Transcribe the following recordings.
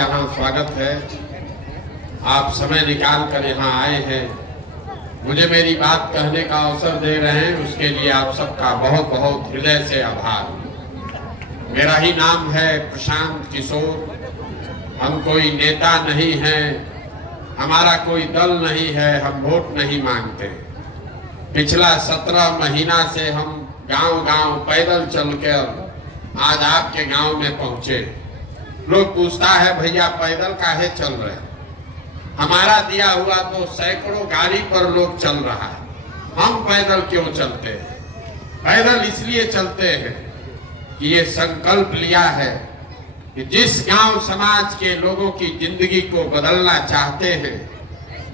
यहाँ स्वागत है। आप समय निकाल कर यहाँ आए हैं, मुझे मेरी बात कहने का अवसर दे रहे हैं, उसके लिए आप सबका बहुत बहुत हृदय से आभार। मेरा ही नाम है प्रशांत किशोर। हम कोई नेता नहीं हैं, हमारा कोई दल नहीं है, हम वोट नहीं मांगते। पिछला 17 महीना से हम गांव-गांव पैदल चलकर आज आपके गांव में पहुंचे। लोग पूछता है भैया पैदल काहे चल रहे? हमारा दिया हुआ तो सैकड़ों गाड़ी पर लोग चल रहा है, हम पैदल क्यों चलते हैं? पैदल इसलिए चलते हैं कि ये संकल्प लिया है कि जिस गांव समाज के लोगों की जिंदगी को बदलना चाहते हैं,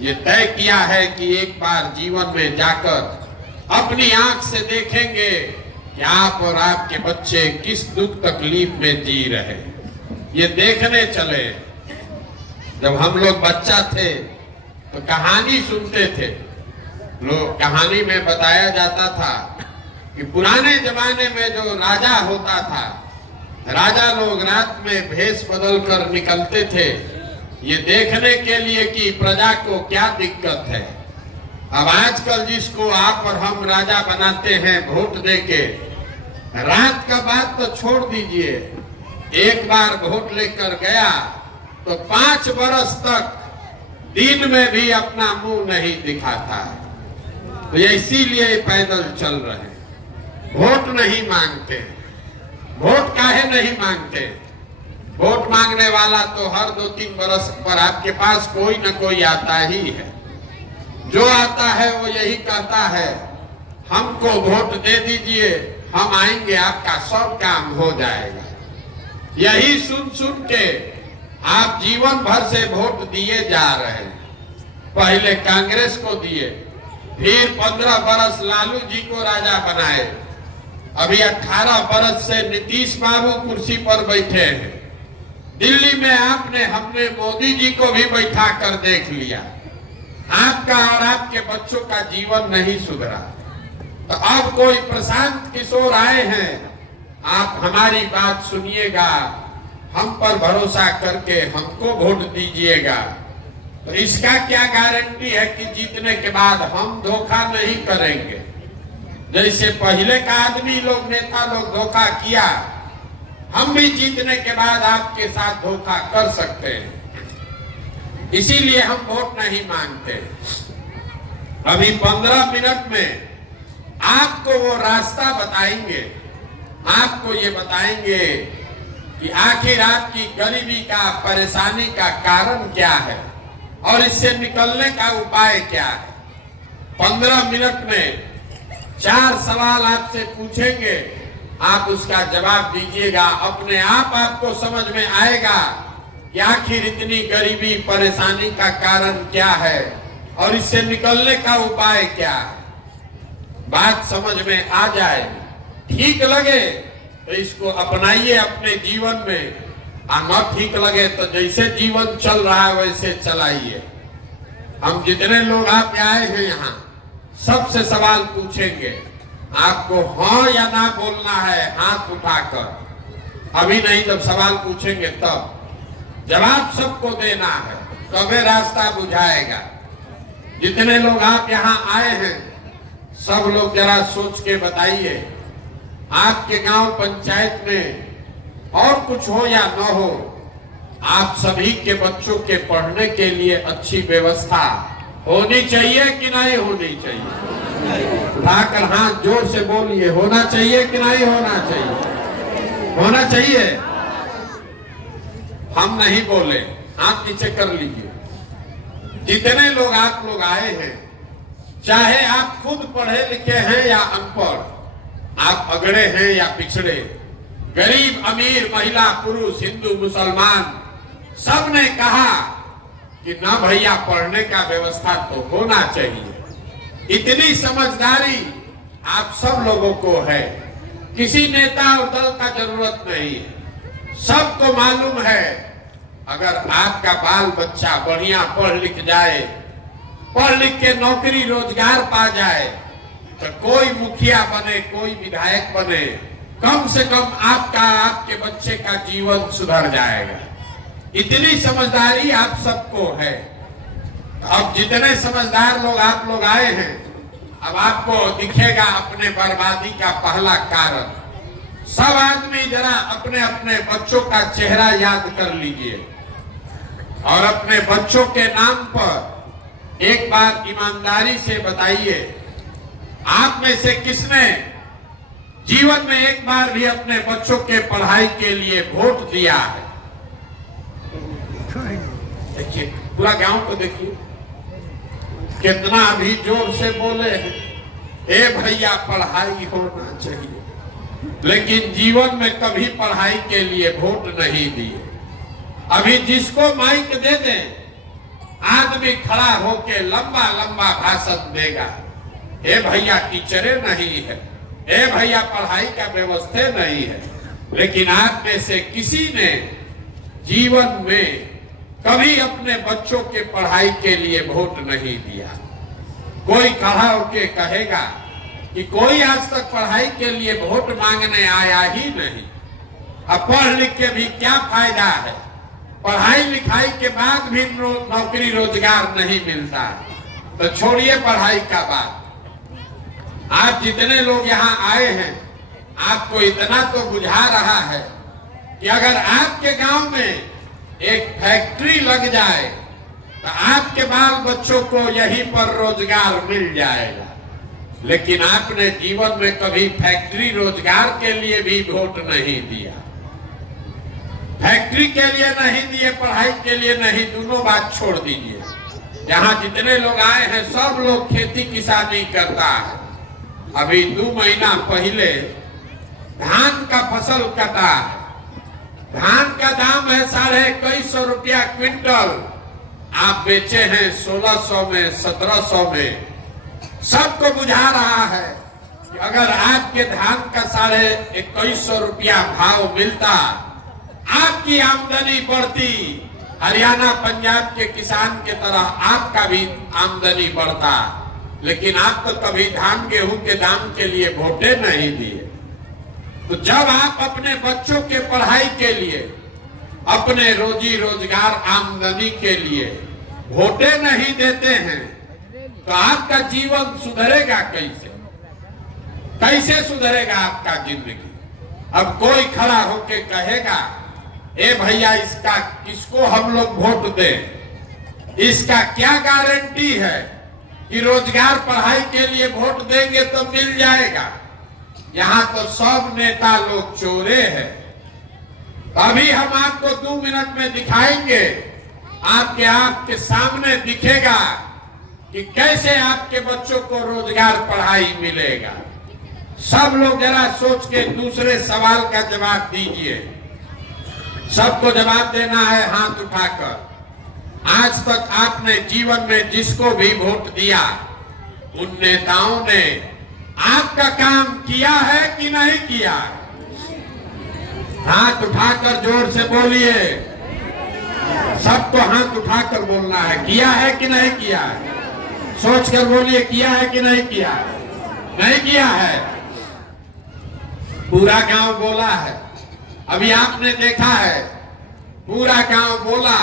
ये तय किया है कि एक बार जीवन में जाकर अपनी आंख से देखेंगे कि आप और आपके बच्चे किस दुख तकलीफ में जी रहे हैं। ये देखने चले। जब हम लोग बच्चा थे तो कहानी सुनते थे। लोग कहानी में बताया जाता था कि पुराने जमाने में जो राजा होता था, राजा लोग रात में भेष बदल कर निकलते थे ये देखने के लिए कि प्रजा को क्या दिक्कत है। अब आजकल जिसको आप और हम राजा बनाते हैं वोट देके, रात का बात तो छोड़ दीजिए, एक बार वोट लेकर गया तो 5 बरस तक दिन में भी अपना मुंह नहीं दिखाता। तो ये इसीलिए पैदल चल रहे हैं, वोट नहीं मांगते। वोट काहे नहीं मांगते? वोट मांगने वाला तो हर 2-3 बरस पर आपके पास कोई न कोई आता ही है। जो आता है वो यही कहता है हमको वोट दे दीजिए, हम आएंगे, आपका सब काम हो जाएगा। यही सुन सुन के आप जीवन भर से वोट दिए जा रहे हैं। पहले कांग्रेस को दिए, फिर 15 बरस लालू जी को राजा बनाए, अभी 18 बरस से नीतीश बाबू कुर्सी पर बैठे हैं। दिल्ली में हमने मोदी जी को भी बैठा कर देख लिया। आपका और आपके बच्चों का जीवन नहीं सुधरा। तो अब कोई प्रशांत किशोर आए हैं, आप हमारी बात सुनिएगा, हम पर भरोसा करके हमको वोट दीजिएगा। तो इसका क्या गारंटी है कि जीतने के बाद हम धोखा नहीं करेंगे? जैसे पहले का आदमी लोग, नेता लोग धोखा किया, हम भी जीतने के बाद आपके साथ धोखा कर सकते हैं। इसीलिए हम वोट नहीं मांगते। अभी 15 मिनट में आपको वो रास्ता बताएंगे, आपको ये बताएंगे कि आखिर आपकी गरीबी का, परेशानी का कारण क्या है और इससे निकलने का उपाय क्या है। 15 मिनट में 4 सवाल आपसे पूछेंगे, आप उसका जवाब दीजिएगा। अपने आप आपको समझ में आएगा कि आखिर इतनी गरीबी, परेशानी का कारण क्या है और इससे निकलने का उपाय क्या है। बात समझ में आ जाए, ठीक लगे तो इसको अपनाइए अपने जीवन में, और न ठीक लगे तो जैसे जीवन चल रहा है वैसे चलाइए। हम जितने लोग आप आए हैं यहाँ, सबसे सवाल पूछेंगे, आपको हाँ या ना बोलना है हाथ उठाकर। अभी नहीं, जब सवाल पूछेंगे तब जवाब सबको देना है, तबे रास्ता बुझाएगा। जितने लोग आप यहाँ आए हैं सब लोग जरा सोच के बताइए, आपके गांव पंचायत में और कुछ हो या न हो, आप सभी के बच्चों के पढ़ने के लिए अच्छी व्यवस्था होनी चाहिए कि नहीं होनी चाहिए? उठाकर हाथ जोर से बोलिए, होना चाहिए कि नहीं होना चाहिए? होना चाहिए। हम नहीं बोले, हाथ नीचे कर लीजिए। जितने लोग आप लोग आए हैं, चाहे आप खुद पढ़े लिखे हैं या अनपढ़, आप अगड़े हैं या पिछड़े, गरीब अमीर, महिला पुरुष, हिंदू मुसलमान, सब ने कहा कि ना भैया पढ़ने का व्यवस्था तो होना चाहिए। इतनी समझदारी आप सब लोगों को है, किसी नेता और दल का जरूरत नहीं है। सबको मालूम है अगर आपका बाल बच्चा बढ़िया पढ़ लिख जाए, पढ़ लिख के नौकरी रोजगार पा जाए, तो कोई मुखिया बने, कोई विधायक बने, कम से कम आपका, आपके बच्चे का जीवन सुधर जाएगा। इतनी समझदारी आप सबको है। अब जितने समझदार लोग आप लोग आए हैं, अब आपको दिखेगा अपने बर्बादी का पहला कारण। सब आदमी जरा अपने अपने बच्चों का चेहरा याद कर लीजिए और अपने बच्चों के नाम पर एक बार ईमानदारी से बताइए, आप में से किसने जीवन में एक बार भी अपने बच्चों के पढ़ाई के लिए वोट दिया है? देखिए पूरा गांव को देखिए कितना अभी जोर से बोले हैं, ए भैया पढ़ाई होना चाहिए, लेकिन जीवन में कभी पढ़ाई के लिए वोट नहीं दिए। अभी जिसको माइक दे दें, आदमी खड़ा होके लंबा लंबा भाषण देगा, ए भैया टीचरे नहीं है, ए भैया पढ़ाई का व्यवस्था नहीं है। लेकिन आप में से किसी ने जीवन में कभी अपने बच्चों के पढ़ाई के लिए वोट नहीं दिया। कोई खड़ा होके कहेगा कि कोई आज तक पढ़ाई के लिए वोट मांगने आया ही नहीं। अब पढ़ लिख के भी क्या फायदा है? पढ़ाई लिखाई के बाद भी नौकरी रोजगार नहीं मिलता, तो छोड़िए पढ़ाई का बात। आप जितने लोग यहाँ आए हैं, आपको इतना तो बुझा रहा है कि अगर आपके गांव में एक फैक्ट्री लग जाए तो आपके बाल बच्चों को यहीं पर रोजगार मिल जाएगा। लेकिन आपने जीवन में कभी फैक्ट्री रोजगार के लिए भी वोट नहीं दिया। फैक्ट्री के लिए नहीं दिए, पढ़ाई के लिए नहीं, दोनों बात छोड़ दीजिए। यहाँ जितने लोग आए हैं सब लोग खेती किसानी करता है। अभी 2 महीना पहले धान का फसल कटा है। धान का दाम है 2150 रुपया क्विंटल, आप बेचे हैं 1600 में, 1700 में। सबको बुझा रहा है कि अगर आपके धान का 2150 रुपया भाव मिलता, आपकी आमदनी बढ़ती, हरियाणा पंजाब के किसान के तरह आपका भी आमदनी बढ़ता। लेकिन आप तो कभी धान गेहूं के दाम के लिए वोटे नहीं दिए। तो जब आप अपने बच्चों के पढ़ाई के लिए, अपने रोजी रोजगार आमदनी के लिए वोटे नहीं देते हैं, तो आपका जीवन सुधरेगा कैसे? कैसे सुधरेगा आपका जिंदगी? अब कोई खड़ा होके कहेगा, ए भैया इसका किसको हम लोग वोट दें? इसका क्या गारंटी है कि रोजगार पढ़ाई के लिए वोट देंगे तो मिल जाएगा? यहाँ तो सब नेता लोग चोरे हैं। अभी हम आपको 2 मिनट में दिखाएंगे, आपके सामने दिखेगा कि कैसे आपके बच्चों को रोजगार पढ़ाई मिलेगा। सब लोग जरा सोच के दूसरे सवाल का जवाब दीजिए। सबको जवाब देना है हाथ उठाकर। आज तक आपने जीवन में जिसको भी वोट दिया, उन नेताओं ने आपका काम किया है कि नहीं किया? हाथ उठाकर जोर से बोलिए। सबको हाथ उठाकर बोलना है, किया है कि नहीं किया? सोचकर बोलिए, किया है कि नहीं किया? नहीं किया है। पूरा गांव बोला है। अभी आपने देखा है, पूरा गांव बोला,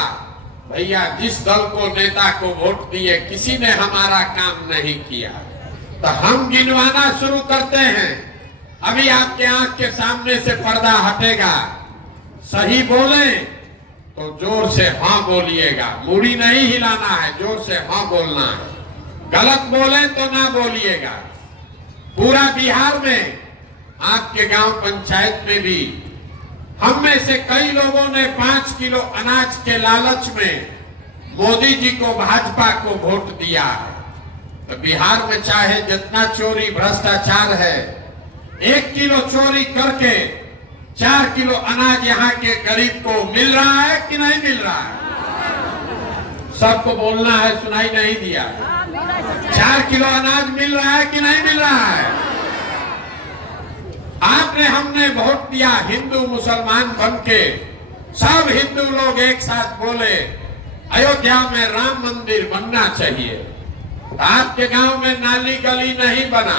भैया जिस दल को, नेता को वोट दिए, किसी ने हमारा काम नहीं किया। तो हम गिनवाना शुरू करते हैं। अभी आपके आंख के सामने से पर्दा हटेगा। सही बोले तो जोर से हाँ बोलिएगा, मूड़ी नहीं हिलाना है, जोर से हाँ बोलना है। गलत बोले तो ना बोलिएगा। पूरा बिहार में, आपके गांव पंचायत में भी हम में से कई लोगों ने 5 किलो अनाज के लालच में मोदी जी को, भाजपा को वोट दिया है। तो बिहार में चाहे जितना चोरी भ्रष्टाचार है, 1 किलो चोरी करके 4 किलो अनाज यहाँ के गरीब को मिल रहा है कि नहीं मिल रहा है? सबको बोलना है, सुनाई नहीं दिया। 4 किलो अनाज मिल रहा है कि नहीं मिल रहा है? आपने, हमने वोट दिया हिंदू मुसलमान बनके, सब हिंदू लोग एक साथ बोले अयोध्या में राम मंदिर बनना चाहिए। आपके गांव में नाली गली नहीं बना,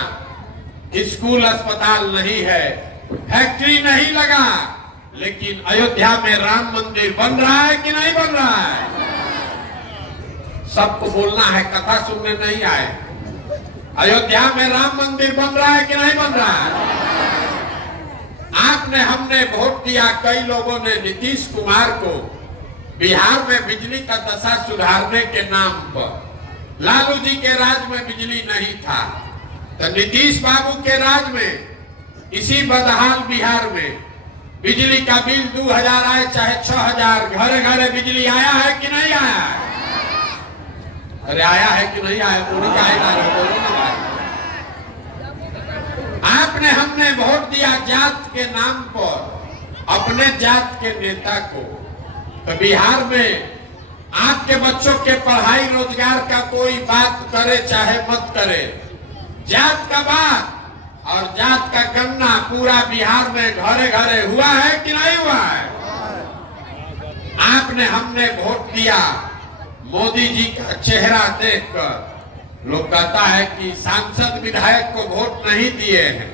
स्कूल अस्पताल नहीं है, फैक्ट्री नहीं लगा, लेकिन अयोध्या में राम मंदिर बन रहा है कि नहीं बन रहा है? सबको बोलना है, कथा सुनने नहीं आए। अयोध्या में राम मंदिर बन रहा है कि नहीं बन रहा है? आपने हमने वोट दिया, कई लोगों ने नीतीश कुमार को बिहार में बिजली का दशा सुधारने के नाम पर। लालू जी के राज में बिजली नहीं था, तो नीतीश बाबू के राज में इसी बदहाल बिहार में बिजली का बिल 2000 आए चाहे 6000, घरे घरे बिजली आया है कि नहीं आया है? अरे आया है कि नहीं आया? पूरी आएगा, बोलो ना भाई। आपने हमने वोट दिया जात के नाम पर अपने जात के नेता को, तो बिहार में आपके बच्चों के पढ़ाई रोजगार का कोई बात करे चाहे मत करे, जात का बात और जात का गन्ना पूरा बिहार में घरे घरे हुआ है कि नहीं हुआ है? आपने हमने वोट दिया, मोदी जी का चेहरा देखकर लोग कहता है कि सांसद विधायक को वोट नहीं दिए हैं,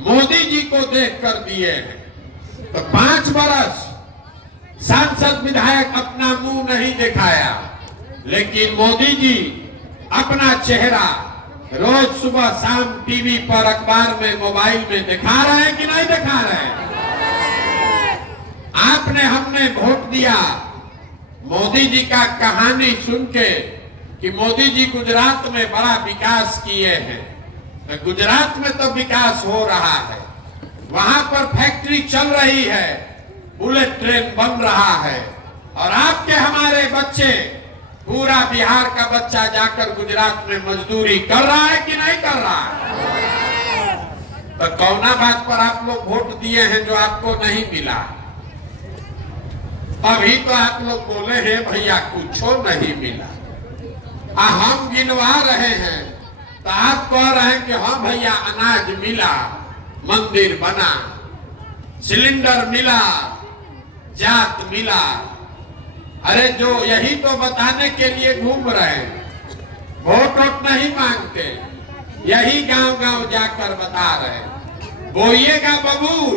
मोदी जी को देखकर दिए हैं। तो 5 बरस सांसद विधायक अपना मुंह नहीं दिखाया, लेकिन मोदी जी अपना चेहरा रोज सुबह शाम टीवी पर, अखबार में, मोबाइल में दिखा रहे हैं कि नहीं दिखा रहे हैं? आपने हमने वोट दिया, मोदी जी का कहानी सुन के कि मोदी जी गुजरात में बड़ा विकास किए हैं। तो गुजरात में तो विकास हो रहा है, वहां पर फैक्ट्री चल रही है, बुलेट ट्रेन बन रहा है, और आपके हमारे बच्चे, पूरा बिहार का बच्चा जाकर गुजरात में मजदूरी कर रहा है कि नहीं कर रहा है? तो कौना बात पर आप लोग वोट दिए हैं जो आपको नहीं मिला? अभी तो आप लोग बोले हैं भैया कुछो नहीं मिला, हम गिनवा रहे हैं तो आप कह रहे हैं कि हाँ भैया अनाज मिला, मंदिर बना, सिलेंडर मिला, जात मिला। अरे जो यही तो बताने के लिए घूम रहे हैं, वोट नहीं मांगते, यही गांव गांव जाकर बता रहे, बोइएगा बबूल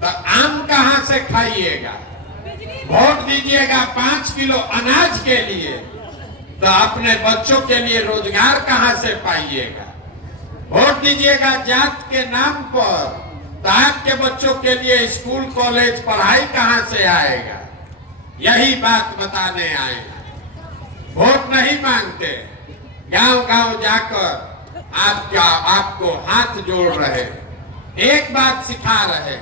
तो आम कहां से खाइएगा, वोट दीजिएगा 5 किलो अनाज के लिए तो अपने बच्चों के लिए रोजगार कहां से पाइएगा, वोट दीजिएगा जात के नाम पर तो आपके बच्चों के लिए स्कूल कॉलेज पढ़ाई कहां से आएगा, यही बात बताने आए हैं। वोट नहीं मांगते, गांव गांव जाकर आपको हाथ जोड़ रहे, एक बात सिखा रहे,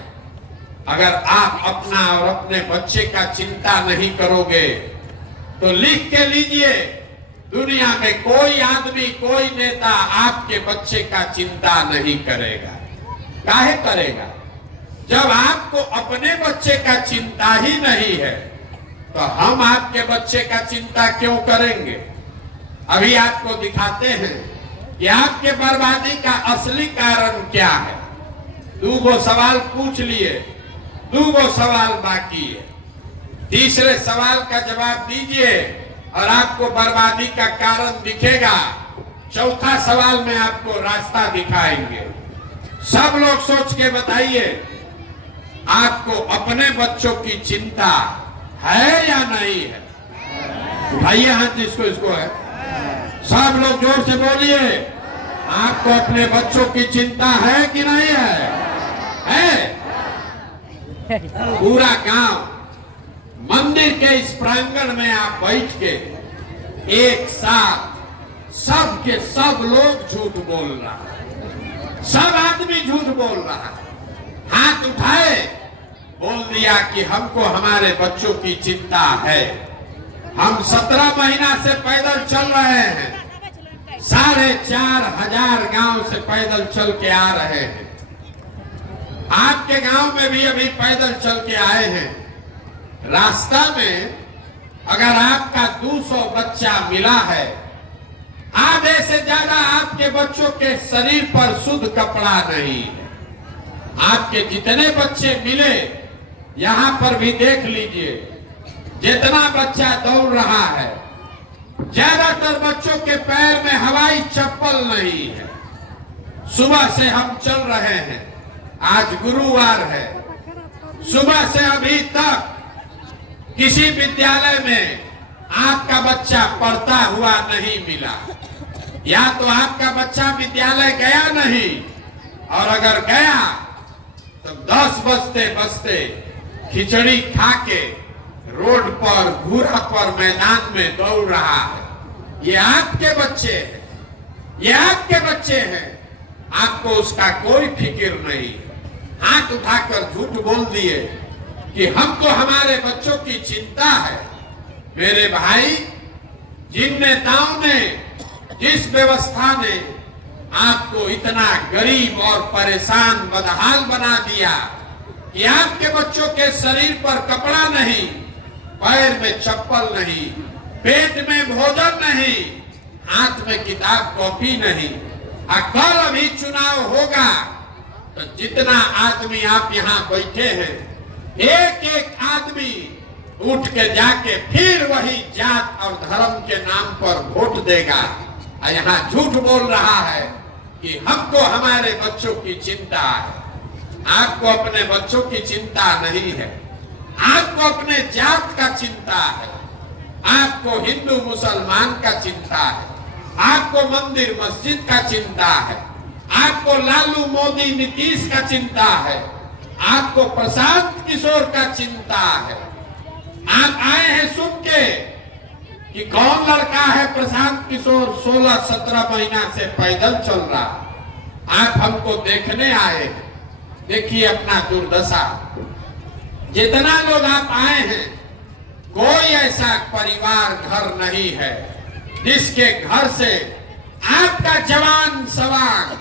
अगर आप अपना और अपने बच्चे का चिंता नहीं करोगे तो लिख के लीजिए, दुनिया में कोई आदमी, कोई नेता आपके बच्चे का चिंता नहीं करेगा। काहे करेगा? जब आपको अपने बच्चे का चिंता ही नहीं है तो हम आपके बच्चे का चिंता क्यों करेंगे? अभी आपको दिखाते हैं कि आपके बर्बादी का असली कारण क्या है। 2 सवाल पूछ लिए, 2 सवाल बाकी है, तीसरे सवाल का जवाब दीजिए और आपको बर्बादी का कारण दिखेगा। चौथा सवाल में आपको रास्ता दिखाएंगे। सब लोग सोच के बताइए, आपको अपने बच्चों की चिंता है या नहीं है? उठाइए हाथ जिसको इसको है। सब लोग जोर से बोलिए, आपको अपने बच्चों की चिंता है कि नहीं है? है? पूरा गांव मंदिर के इस प्रांगण में आप बैठ के एक साथ सब के सब लोग झूठ बोल रहा है, सब आदमी झूठ बोल रहा है। हाथ उठाए, बोल दिया कि हमको हमारे बच्चों की चिंता है। हम 17 महीना से पैदल चल रहे हैं, 4500 गांव से पैदल चल के आ रहे हैं। आपके गांव में भी अभी पैदल चल के आए हैं। रास्ता में अगर आपका 200 बच्चा मिला है, आधे से ज्यादा आपके बच्चों के शरीर पर शुद्ध कपड़ा नहीं है। आपके जितने बच्चे मिले, यहां पर भी देख लीजिए, जितना बच्चा दौड़ रहा है, ज्यादातर बच्चों के पैर में हवाई चप्पल नहीं है। सुबह से हम चल रहे हैं, आज गुरुवार है, सुबह से अभी तक किसी विद्यालय में आपका बच्चा पढ़ता हुआ नहीं मिला, या तो आपका बच्चा विद्यालय गया नहीं, और अगर गया तो 10 बजते बजते खिचड़ी खा के रोड पर घूरा पर मैदान में दौड़ रहा है। ये आपके बच्चे हैं, ये आपके बच्चे हैं, आपको उसका कोई फिक्र नहीं। हाथ उठाकर झूठ बोल दिए कि हमको हमारे बच्चों की चिंता है। मेरे भाई, जिन नेताओं ने, जिस व्यवस्था ने आपको इतना गरीब और परेशान बदहाल बना दिया कि आपके बच्चों के शरीर पर कपड़ा नहीं, पैर में चप्पल नहीं, पेट में भोजन नहीं, हाथ में किताब कॉपी नहीं। कल अभी चुनाव होगा तो जितना आदमी आप यहाँ बैठे हैं, एक एक आदमी उठ के जाके फिर वही जात और धर्म के नाम पर वोट देगा। और यहाँ झूठ बोल रहा है कि हमको हमारे बच्चों की चिंता है। आपको अपने बच्चों की चिंता नहीं है, आपको अपने जात का चिंता है, आपको हिंदू मुसलमान का चिंता है, आपको मंदिर मस्जिद का चिंता है, आपको लालू मोदी नीतीश का चिंता है, आपको प्रशांत किशोर का चिंता है। आप आए हैं सुन के कि कौन लड़का है प्रशांत किशोर 16-17 महीना से पैदल चल रहा। आप हमको देखने आए हैं, देखिए अपना दुर्दशा। जितना लोग आप आए हैं, कोई ऐसा परिवार घर नहीं है जिसके घर से आपका जवान सवाल,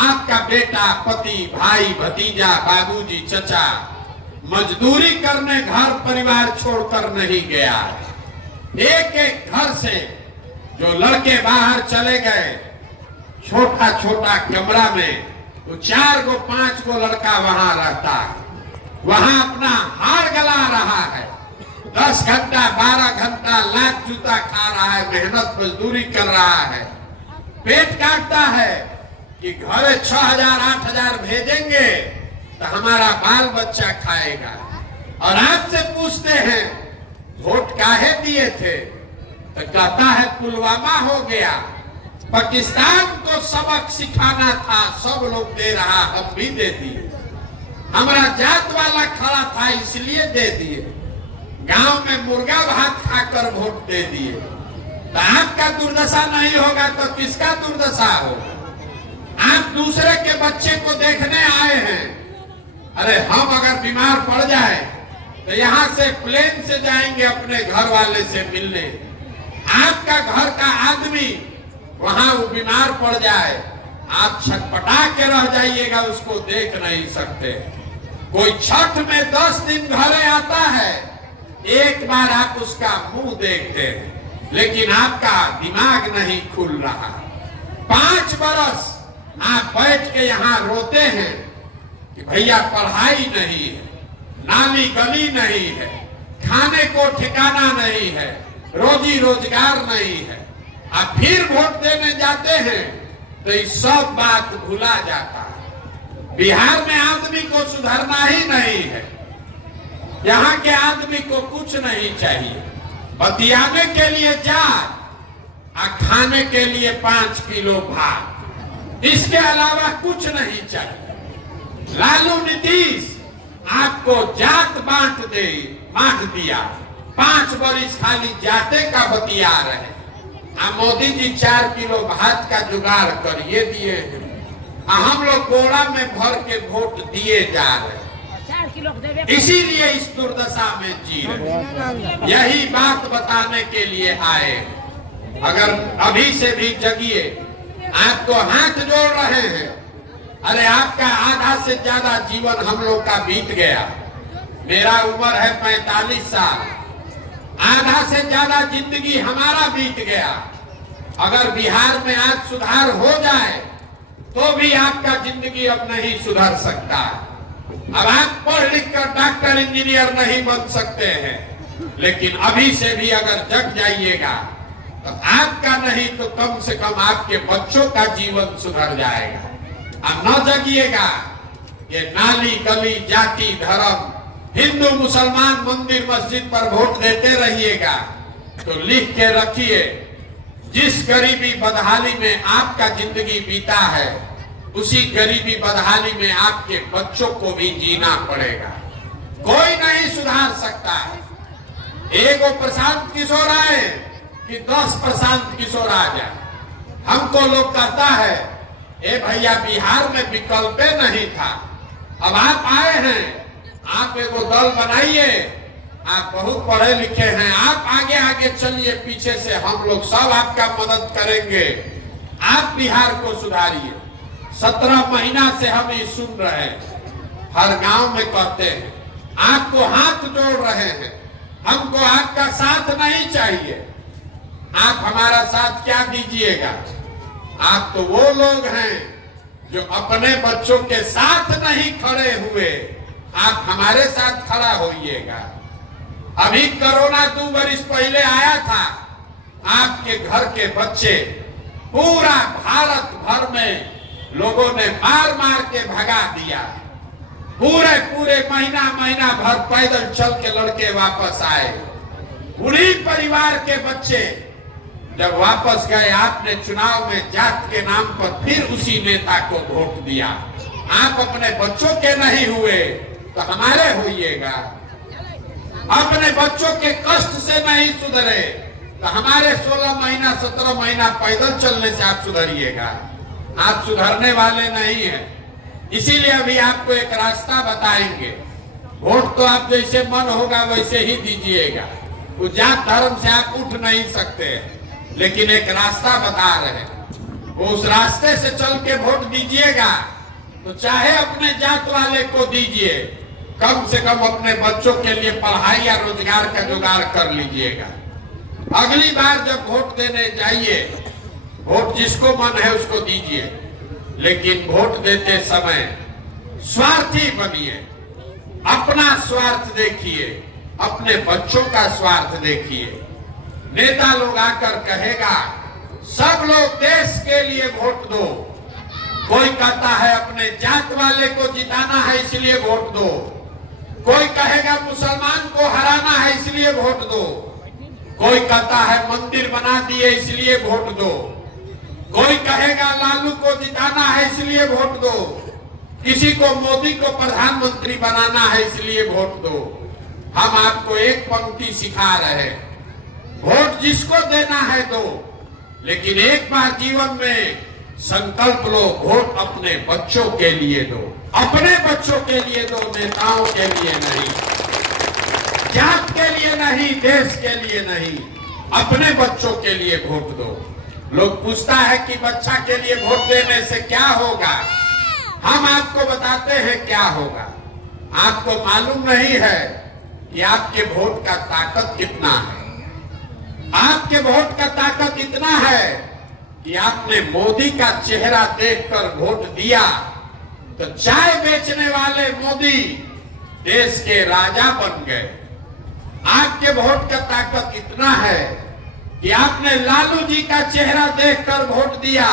आपका बेटा, पति, भाई, भतीजा, बाबूजी, चचा मजदूरी करने घर परिवार छोड़कर नहीं गया। एक एक घर से जो लड़के बाहर चले गए, छोटा छोटा कमरा में तो 4 गो 5 गो लड़का वहां रहता है, वहां अपना हार गला रहा है, 10 घंटा 12 घंटा लाख जूता खा रहा है, मेहनत मजदूरी कर रहा है, पेट काटता है कि घरे 6,000-8,000 भेजेंगे तो हमारा बाल बच्चा खाएगा। और आपसे पूछते हैं वोट काहे दिए थे, तो कहता है पुलवामा हो गया, पाकिस्तान को सबक सिखाना था, सब लोग दे रहा, हम भी दे दिए, हमारा जात वाला खड़ा था इसलिए दे दिए, गांव में मुर्गा भात खाकर वोट दे दिए। तो आपका दुर्दशा नहीं होगा तो किसका दुर्दशा होगा? आप दूसरे के बच्चे को देखने आए हैं। अरे हम अगर बीमार पड़ जाए तो यहाँ से प्लेन से जाएंगे अपने घर वाले से मिलने, आपका घर का आदमी वहां वो बीमार पड़ जाए, आप छटपटा के रह जाइएगा, उसको देख नहीं सकते। कोई छठ में 10 दिन घरे आता है, एक बार आप उसका मुंह देखते हैं, लेकिन आपका दिमाग नहीं खुल रहा। 5 बरस आप बैठ के यहाँ रोते हैं कि भैया पढ़ाई नहीं है, नाली गली नहीं है, खाने को ठिकाना नहीं है, रोजी रोजगार नहीं है। आप फिर वोट देने जाते हैं तो ये सब बात भुला जाता है। बिहार में आदमी को सुधरना ही नहीं है, यहाँ के आदमी को कुछ नहीं चाहिए, बतियाने के लिए जात और खाने के लिए 5 किलो भात, इसके अलावा कुछ नहीं चाहिए। लालू नीतीश आपको जात बांट दिया, 5 बरिस खाली जाते का बतिया रहे। मोदी जी 4 किलो भात का जुगाड़ करिए दिए हैं, हम लोग बोरा में भर के वोट दिए जा रहे, इसीलिए इस दुर्दशा में जी रहे। यही बात बताने के लिए आए। अगर अभी से भी जगिए, आपको हाथ जोड़ रहे हैं। अरे आपका आधा से ज्यादा जीवन हम लोग का बीत गया, मेरा उम्र है 45 साल, आधा से ज्यादा जिंदगी हमारा बीत गया। अगर बिहार में आज सुधार हो जाए तो भी आपका जिंदगी अब नहीं सुधर सकता। अब आप पढ़ लिख कर डॉक्टर इंजीनियर नहीं बन सकते हैं, लेकिन अभी से भी अगर जग जाइएगा तो आपका नहीं तो कम से कम आपके बच्चों का जीवन सुधर जाएगा। अब न जगिएगा, ये नाली गली जाति धर्म हिंदू मुसलमान मंदिर मस्जिद पर वोट देते रहिएगा तो लिख के रखिए, जिस गरीबी बदहाली में आपका जिंदगी बीता है उसी गरीबी बदहाली में आपके बच्चों को भी जीना पड़ेगा। कोई नहीं सुधार सकता है। एगो प्रशांत किशोर आए कि 10 प्रशांत किशोर आ जाए। हमको लोग कहता है ए भैया बिहार में विकल्प नहीं था, अब आप आए हैं, आप एगो दल बनाइए, आप बहुत पढ़े लिखे हैं, आप आगे आगे चलिए, पीछे से हम लोग सब आपका मदद करेंगे, आप बिहार को सुधारिए। 17 महीना से हम ये सुन रहे हैं, हर गांव में कहते हैं, आपको हाथ जोड़ रहे हैं, हमको आपका साथ नहीं चाहिए। आप हमारा साथ क्या दीजिएगा? आप तो वो लोग हैं जो अपने बच्चों के साथ नहीं खड़े हुए, आप हमारे साथ खड़ा होइएगा। अभी कोरोना 2 वर्ष पहले आया था, आपके घर के बच्चे पूरा भारत भर में लोगों ने मार मार के भगा दिया। पूरे महीना भर पैदल चल के लड़के वापस आए। उन्हीं परिवार के बच्चे जब वापस गए, आपने चुनाव में जात के नाम पर फिर उसी नेता को वोट दिया। आप अपने बच्चों के नहीं हुए तो हमारे होइएगा। अपने बच्चों के कष्ट से नहीं सुधरे तो हमारे 16 महीना 17 महीना पैदल चलने से आप सुधरिएगा। आप सुधरने वाले नहीं हैं। इसीलिए अभी आपको एक रास्ता बताएंगे। वोट तो आप जैसे मन होगा वैसे ही दीजिएगा, वो जात धर्म से आप उठ नहीं सकते, लेकिन एक रास्ता बता रहे हैं, वो उस रास्ते से चल के वोट दीजिएगा तो चाहे अपने जात वाले को दीजिए, कम से कम अपने बच्चों के लिए पढ़ाई या रोजगार का जुगाड़ कर लीजिएगा। अगली बार जब वोट देने जाइए, वोट जिसको मन है उसको दीजिए, लेकिन वोट देते समय स्वार्थी बनिए। अपना स्वार्थ देखिए, अपने बच्चों का स्वार्थ देखिए। नेता लोग आकर कहेगा सब लोग देश के लिए वोट दो, कोई कहता है अपने जात वाले को जिताना है इसलिए वोट दो, कोई कहेगा मुसलमान को हराना है इसलिए वोट दो, कोई कहता है मंदिर बना दिए इसलिए वोट दो, कोई कहेगा लालू को जिताना है इसलिए वोट दो, किसी को मोदी को प्रधानमंत्री बनाना है इसलिए वोट दो। हम आपको एक पंक्ति सिखा रहे हैं, वोट जिसको देना है दो, लेकिन एक बार जीवन में संकल्प लो, वोट अपने बच्चों के लिए दो। अपने बच्चों के लिए दो, नेताओं के लिए नहीं, जात के लिए नहीं, देश के लिए नहीं, अपने बच्चों के लिए वोट दो। लोग पूछता है कि बच्चा के लिए वोट देने से क्या होगा? हम आपको बताते हैं क्या होगा। आपको मालूम नहीं है कि आपके वोट का ताकत कितना है। आपके वोट का ताकत इतना है कि आपने मोदी का चेहरा देखकर वोट दिया तो चाय बेचने वाले मोदी देश के राजा बन गए। आपके वोट का ताकत इतना है कि आपने लालू जी का चेहरा देखकर वोट दिया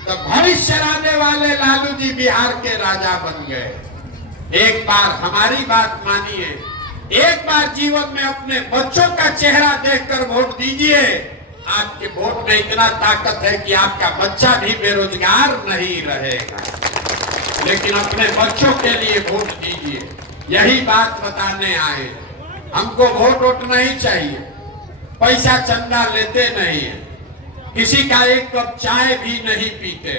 तो भविष्य आने वाले लालू जी बिहार के राजा बन गए। एक बार हमारी बात मानिए, एक बार जीवन में अपने बच्चों का चेहरा देखकर वोट दीजिए। आपके वोट में इतना ताकत है कि आपका बच्चा भी बेरोजगार नहीं रहेगा। लेकिन अपने बच्चों के लिए वोट दीजिए, यही बात बताने आए। हमको वोट नहीं चाहिए, पैसा चंदा लेते नहीं है, किसी का एक कप चाय भी नहीं पीते,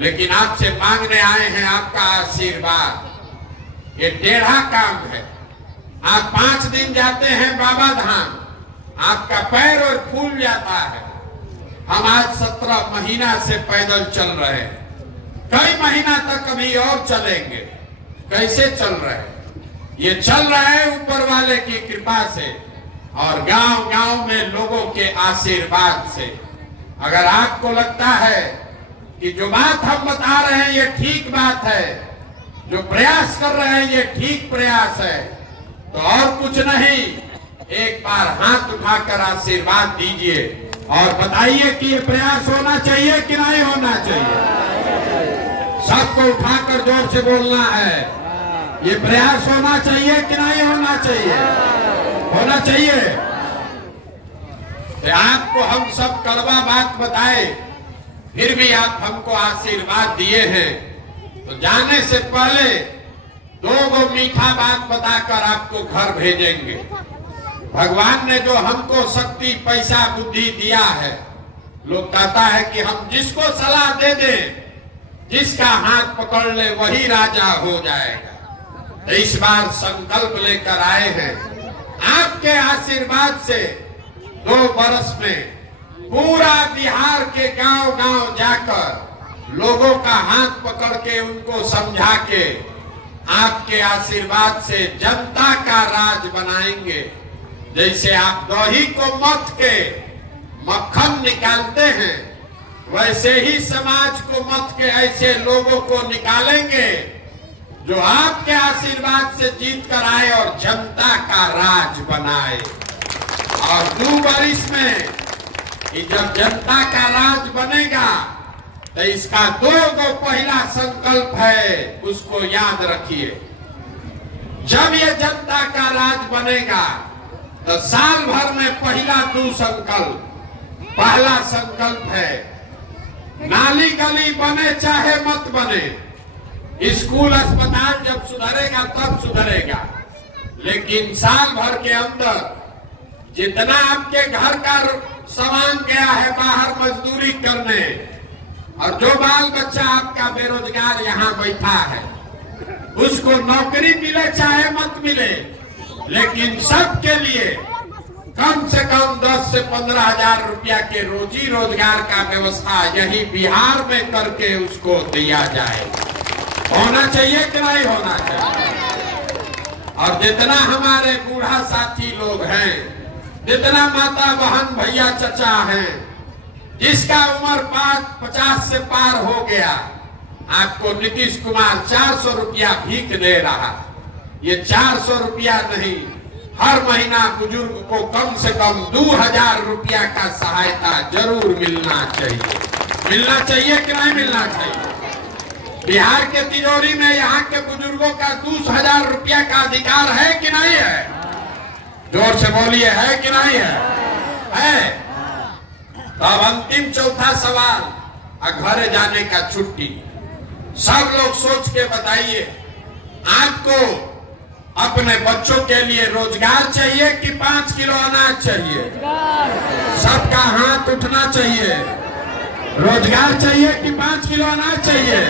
लेकिन आपसे मांगने आए हैं आपका आशीर्वाद। ये टेढ़ा काम है। आप 5 दिन जाते हैं बाबा धाम, आपका पैर और फूल जाता है। हम आज 17 महीना से पैदल चल रहे हैं, कई महीना तक अभी और चलेंगे। कैसे चल रहे हैं? ये चल रहे हैं ऊपर वाले की कृपा से और गांव गांव में लोगों के आशीर्वाद से। अगर आपको लगता है कि जो बात हम बता रहे हैं ये ठीक बात है, जो प्रयास कर रहे हैं ये ठीक प्रयास है, तो और कुछ नहीं, एक बार हाथ उठाकर आशीर्वाद दीजिए और बताइए कि ये प्रयास होना चाहिए कि नहीं होना चाहिए। सबको उठाकर जोर से बोलना है, ये प्रयास होना चाहिए कि नहीं होना चाहिए? होना चाहिए। तो आपको हम सब कड़वा बात बताए, फिर भी आप हमको आशीर्वाद दिए हैं, तो जाने से पहले 2 मीठा बात बताकर आपको घर भेजेंगे। भगवान ने जो हमको शक्ति, पैसा, बुद्धि दिया है, लोग कहता है कि हम जिसको सलाह दे दें, जिसका हाथ पकड़ ले वही राजा हो जाएगा। तो इस बार संकल्प लेकर आए हैं, आपके आशीर्वाद से 2 वर्ष में पूरा बिहार के गांव-गांव जाकर लोगों का हाथ पकड़ के उनको समझा के आपके आशीर्वाद से जनता का राज बनाएंगे। जैसे आप दही को मथ के मक्खन निकालते हैं, वैसे ही समाज को मत के ऐसे लोगों को निकालेंगे जो आपके आशीर्वाद से जीत कर आए और जनता का राज बनाए। और 2 वर्ष में जब जनता का राज बनेगा तो इसका 2 पहला संकल्प है, उसको याद रखिए। जब ये जनता का राज बनेगा तो साल भर में पहला 2 संकल्प। पहला संकल्प है, नाली गली बने चाहे मत बने, स्कूल अस्पताल जब सुधरेगा तब सुधरेगा, लेकिन साल भर के अंदर जितना आपके घर का सामान गया है बाहर मजदूरी करने, और जो बाल बच्चा आपका बेरोजगार यहाँ बैठा है, उसको नौकरी मिले चाहे मत मिले, लेकिन सबके लिए कम से कम 10 से 15 हजार रुपया के रोजी रोजगार का व्यवस्था यही बिहार में करके उसको दिया जाए। होना चाहिए कि नहीं होना चाहिए? और जितना हमारे बूढ़ा साथी लोग हैं, जितना माता बहन भैया चचा हैं, जिसका उम्र 50 से पार हो गया, आपको नीतीश कुमार 400 रुपया भीख दे रहा। ये 400 रुपया नहीं, हर महीना बुजुर्ग को कम से कम 2000 रुपया का सहायता जरूर मिलना चाहिए। मिलना चाहिए कि नहीं मिलना चाहिए? बिहार के तिजोरी में यहाँ के बुजुर्गों का 2000 रुपया का अधिकार है कि नहीं है? जोर से बोलिए, है कि नहीं है? है। तो अब अंतिम चौथा सवाल, घर जाने का छुट्टी। सब लोग सोच के बताइए, आपको अपने बच्चों के लिए रोजगार चाहिए कि 5 किलो अनाज चाहिए? सबका हाथ उठना चाहिए। रोजगार चाहिए कि 5 किलो अनाज चाहिए?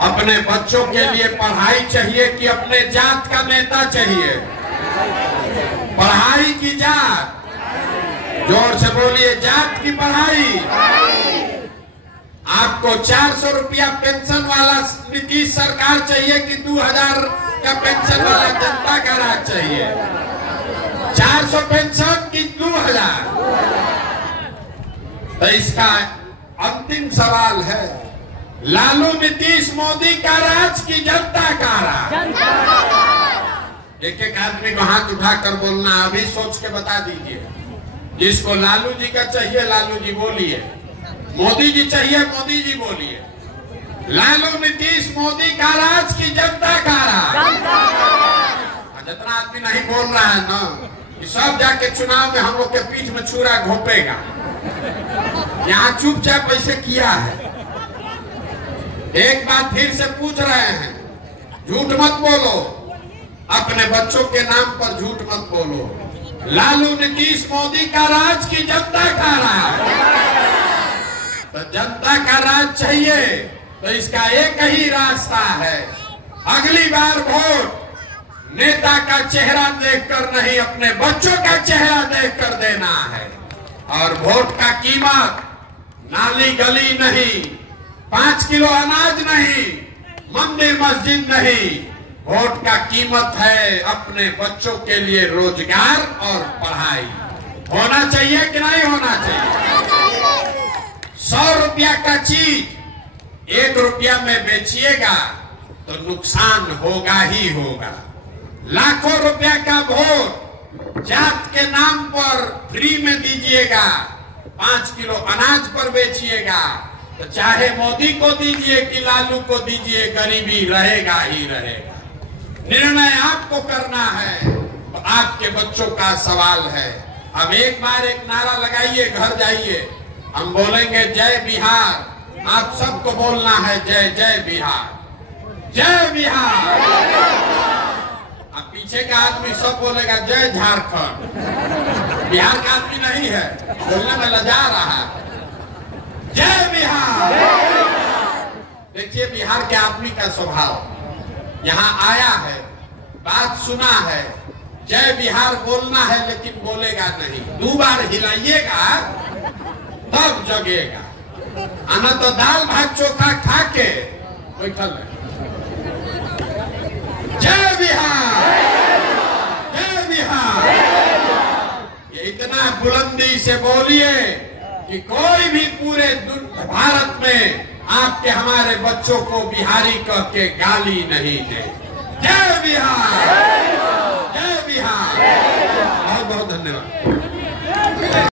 अपने बच्चों के लिए पढ़ाई चाहिए कि अपने जात का नेता चाहिए? पढ़ाई की जात? जोर से बोलिए, जात की पढ़ाई। आपको 400 रुपया पेंशन वाला नीतीश सरकार चाहिए कि 2000 का पेंशन वाला जनता का राज चाहिए? 400 पेंशन की 2000? तो इसका अंतिम सवाल है, लालू नीतीश मोदी का राज की जनता का राज? एक एक आदमी को हाथ उठाकर बोलना, अभी सोच के बता दीजिए। जिसको लालू जी का चाहिए लालू जी बोलिए, मोदी जी चाहिए मोदी जी बोलिए। लालू नीतीश मोदी का राज की जनता का राज? जितना आदमी नहीं बोल रहा है ना, कि सब जाके चुनाव में हम लोग के पीठ में छुरा घोपेगा। यहाँ चुपचाप ऐसे किया है। एक बात फिर से पूछ रहे हैं, झूठ मत बोलो, अपने बच्चों के नाम पर झूठ मत बोलो। लालू नीतीश मोदी का राज की जनता का राज? तो जनता का राज चाहिए तो इसका एक ही रास्ता है, अगली बार वोट नेता का चेहरा देखकर नहीं, अपने बच्चों का चेहरा देखकर देना है। और वोट का कीमत नाली गली नहीं, 5 किलो अनाज नहीं, मंदिर मस्जिद नहीं, वोट का कीमत है अपने बच्चों के लिए रोजगार और पढ़ाई। होना चाहिए कि नहीं होना चाहिए? 100 रुपया का चीज 1 रुपया में बेचिएगा तो नुकसान होगा ही होगा। लाखों रुपया का वोट जात के नाम पर फ्री में दीजिएगा, 5 किलो अनाज पर बेचिएगा तो चाहे मोदी को दीजिए कि लालू को दीजिए, गरीबी रहेगा ही रहेगा। निर्णय आपको करना है, तो आपके बच्चों का सवाल है। अब एक बार एक नारा लगाइए, घर जाइए, हम बोलेंगे जय बिहार, आप सबको बोलना है जय जय बिहार, जय बिहार। अब पीछे का आदमी सब बोलेगा जय झारखंड, बिहार का आदमी नहीं है, बोलने में लजा रहा है। जय बिहार। देखिए बिहार के आदमी का स्वभाव, यहाँ आया है, बात सुना है, जय बिहार बोलना है, लेकिन बोलेगा नहीं। 2 बार हिलाइएगा तब जगेगा, आना तो दाल भात चोखा खा के बैठल है। जय बिहार, जय बिहार। ये इतना बुलंदी से बोलिए कि कोई भी पूरे भारत में आपके हमारे बच्चों को बिहारी कह के गाली नहीं दे। जय बिहार, जय बिहार। बहुत बहुत धन्यवाद।